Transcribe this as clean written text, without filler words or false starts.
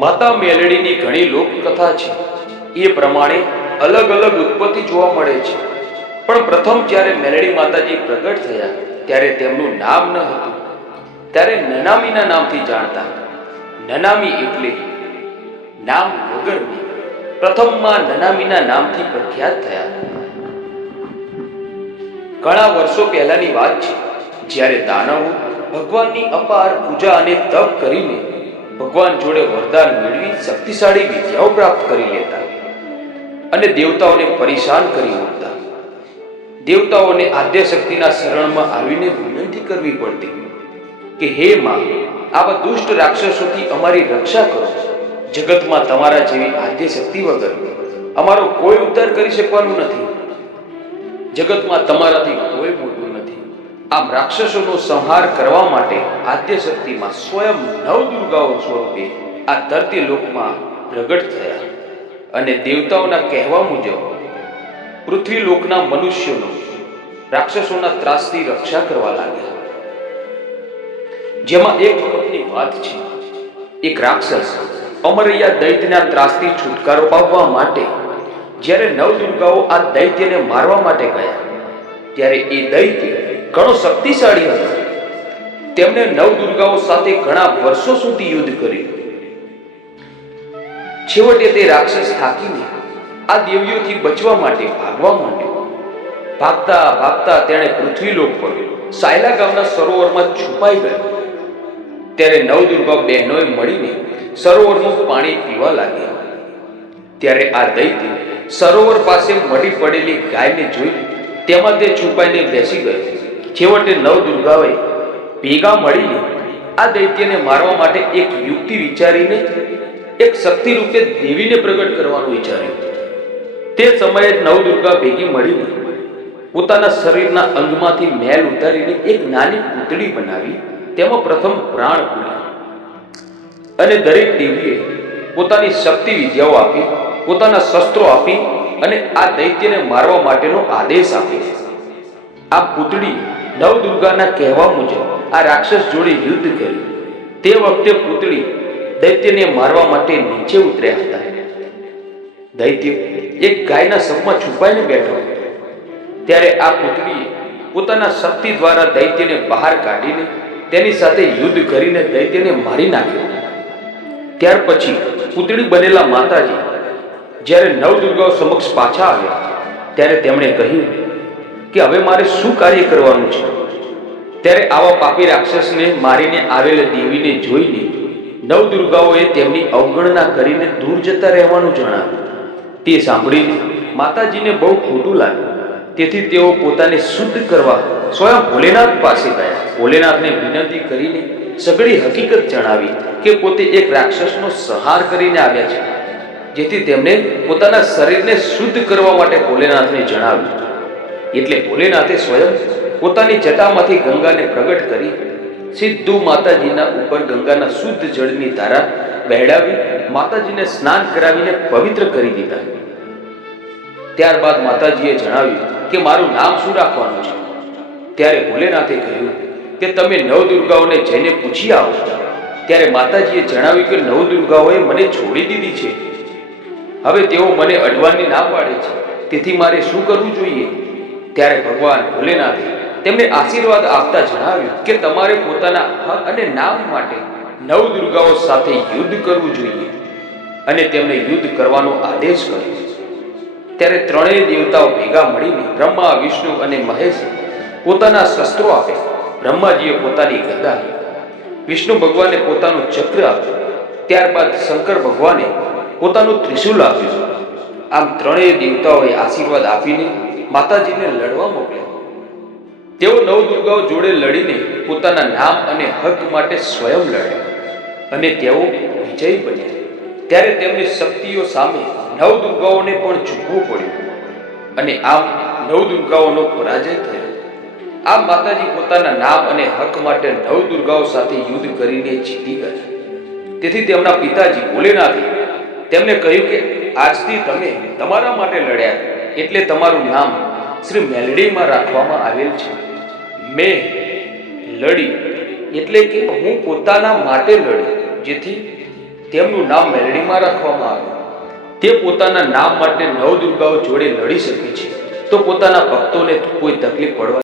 માતા મેલડીની ઘણી લોકકથા છે. એ પ્રમાણે અલગ અલગ ઉત્પત્તિ જોવા મળે છે. પણ પ્રથમ જ્યારે મેલડી માતાજી પ્રગટ થયા ત્યારે તેમનું નામ ન હતું. ત્યારે નનામીના નામથી જાણતા. નનામી એટલે નામ વગરની. પ્રથમમાં નનામીના નામથી પ્રખ્યાત થયા. ઘણા વર્ષો પહેલાની વાત છે, જ્યારે દાનવો ભગવાનની અપાર પૂજા અને તપ કરીને ભગવાન જોડે વરદાન મેળવી શક્તિશાળી વિદ્યાઓ પ્રાપ્ત કરી લેતા અને દેવતાઓને પરેશાન કરી મૂકતા. દેવતાઓને આદ્ય શક્તિના શરણમાં આવીને વિનંતી કરવી પડતી કે હે માં, આવા દુષ્ટ રાક્ષસોથી અમારી રક્ષા કરો. જગતમાં તમારા જેવી આદ્ય શક્તિ વગર અમારો કોઈ ઉદ્ધાર કરી શકવાનું નથી. જગતમાં તમારાથી કોઈ મોટું નથી. આમ રાક્ષસોનો સંહાર કરવા માટે આદ્ય શક્તિમાં સ્વયં નવદુર્ગાઓ સ્વરૂપે આ ધરતી લોકમાં પ્રગટ થયા અને દેવતાઓના કહેવા મુજબ પૃથ્વી લોકના મનુષ્યોનો રાક્ષસોના ત્રાસથી રક્ષા કરવા લાગ્યા. જેમાં એક વખતની વાત છે, એક રાક્ષસ અમરૈયા દૈત્યના ત્રાસથી છુટકારો પામવા માટે જ્યારે નવદુર્ગાઓ આ દૈત્યને મારવા માટે ગયા ત્યારે એ દૈત્ય ઘણો શક્તિશાળી હતો. તેમણે નવદુર્ગાઓ સાથે ઘણા વર્ષો સુધી યુદ્ધ કર્યું. છેવટે તે રાક્ષસ થાકીને આ દેવીઓથી બચવા માટે ભાગવા માંડ્યો. ભાગતા ભાગતા તેણે પૃથ્વીલોક પર સાયલા ગામના સરોવરમાં છુપાઈ ગયો. ત્યારે નવદુર્ગા બહેનોએ મળીને સરોવરનું પાણી પીવા લાગ્યા. ત્યારે આ દૈત્ય સરોવર પાસે મરી પડેલી ગાયને જોઈ તેમાં તે છુપાઈને બેસી ગયો. છેવટે નવદુર્ગાઓએ ભેગા મળીને આ દૈત્યને મારવા માટે એક યુક્તિ વિચારીને એક શક્તિ રૂપે દેવીને પ્રગટ કરવાનું વિચાર્યું. તે સમયે નવદુર્ગા ભેગી મળીને પોતાના શરીરના અંગમાંથી મેલ ઉતારીને એક નાની પૂતળી બનાવી તેમાં પ્રથમ પ્રાણ પૂર્યા અને દરેક દેવીએ પોતાની શક્તિ વિદ્યાઓ આપી, પોતાના શસ્ત્રો આપી અને આ દૈત્યને મારવા માટેનો આદેશ આપ્યો. આ પૂતળી નવદુર્ગાના કહેવા મુજબ આ રાક્ષસ જોડે યુદ્ધ કર્યું. તે વખતે પૂતળી દૈત્યને મારવા માટે નીચે ઉતર્યા હતા. દૈત્ય એક ગાયના શબમાં છુપાઈને બેઠો હતો. ત્યારે આ પૂતળીએ પોતાના શક્તિ દ્વારા દૈત્યને બહાર કાઢીને તેની સાથે યુદ્ધ કરીને દૈત્યને મારી નાખ્યો. ત્યાર પછી પૂતળી બનેલા માતાજી જ્યારે નવદુર્ગાઓ સમક્ષ પાછા આવ્યા ત્યારે તેમણે કહ્યું કે હવે મારે શું કાર્ય કરવાનું છે. ત્યારે આવા પાપી રાક્ષસને મારીને આવેલ દેવીને જોઈને નવદુર્ગાઓએ તેમની અવગણના કરીને દૂર જતા રહેવાનું જણાવ્યું. તે સાંભળીને માતાજીને બહુ ખોટું લાગ્યું. તેથી તેઓ પોતાને શુદ્ધ કરવા સ્વયં ભોલેનાથ પાસે ગયા. ભોલેનાથને વિનંતી કરીને સઘળી હકીકત જણાવી કે પોતે એક રાક્ષસનો સંહાર કરીને આવ્યા છે. જેથી તેમણે પોતાના શરીરને શુદ્ધ કરવા માટે ભોલેનાથને જણાવ્યું. એટલે ભોલેનાથે સ્વયં પોતાની જટામાંથી ગંગાને પ્રગટ કરી સીધું માતાજીના ઉપર ગંગાના શુદ્ધ જળની ધારા બહેડાવી માતાજીને સ્નાન કરાવીને પવિત્ર કરી દીધા. ત્યારબાદ માતાજીએ જણાવ્યું કે મારું નામ શું રાખવાનું છે. ત્યારે ભોલેનાથે કહ્યું કે તમે નવદુર્ગાઓને જઈને પૂછી આવો. ત્યારે માતાજીએ જણાવ્યું કે નવદુર્ગાઓએ મને છોડી દીધી છે. હવે તેઓ મને અડવાની ના પાડે છે. તેથી મારે શું કરવું જોઈએ? ત્યારે ભગવાન ભોલેનાથે તેમને આશીર્વાદ આપતા જણાવ્યું કે તમારે પોતાના હક અને નામ માટે નવદુર્ગાઓ સાથે યુદ્ધ કરવું જોઈએ અને તેમને યુદ્ધ કરવાનો આદેશ કર્યો. ત્યારે ત્રણેય દેવતાઓ ભેગા મળીને બ્રહ્મા, વિષ્ણુ અને મહેશ પોતાના શસ્ત્રો આપ્યા. બ્રહ્માજીએ પોતાની ગદા, વિષ્ણુ ભગવાને પોતાનું ચક્ર આપ્યું. ત્યારબાદ શંકર ભગવાને પોતાનું ત્રિશૂલ આપ્યું. આમ ત્રણેય દેવતાઓએ આશીર્વાદ આપીને માતાજીને લડવા મોકલ્યા. તેઓ નવદુર્ગાઓ જોડે લડીને પોતાના નામ અને હક માટે સ્વયં લડ્યા અને તેઓ વિજયી બન્યા. ત્યારે તેમની શક્તિઓ સામે નવદુર્ગાઓને પણ ઝૂકવું પડ્યું અને આમ નવદુર્ગાઓનો પરાજય થયો. આમ માતાજી પોતાના નામ અને હક માટે નવદુર્ગાઓ સાથે યુદ્ધ કરીને જીતી ગયા. તેથી તેમના પિતાજી ભોલેનાથે તેમને કહ્યું કે આજથી તમે તમારા માટે લડ્યા એટલે તમારું નામ શ્રી મેલડીમાં રાખવામાં આવેલ છે. મેં લડી એટલે કે હું પોતાના માટે લડી, જેથી તેમનું નામ મેલડીમાં રાખવામાં આવે. તે પોતાના નામ માટે નવદુર્ગાઓ જોડે લડી શકે છે, તો પોતાના ભક્તોને કોઈ તકલીફ પડવા